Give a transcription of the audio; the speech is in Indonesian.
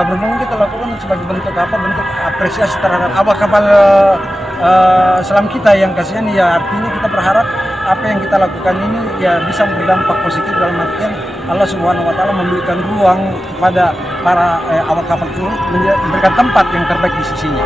Kabar kita lakukan sebagai bentuk apa? Bentuk apresiasi terhadap awak kapal selam kita yang kasihan. Ya artinya kita berharap apa yang kita lakukan ini ya bisa berdampak positif, dalam artian Allah Subhanahu Wa Taala memberikan ruang kepada para awak kapal tersebut, memberikan tempat yang terbaik di sisinya.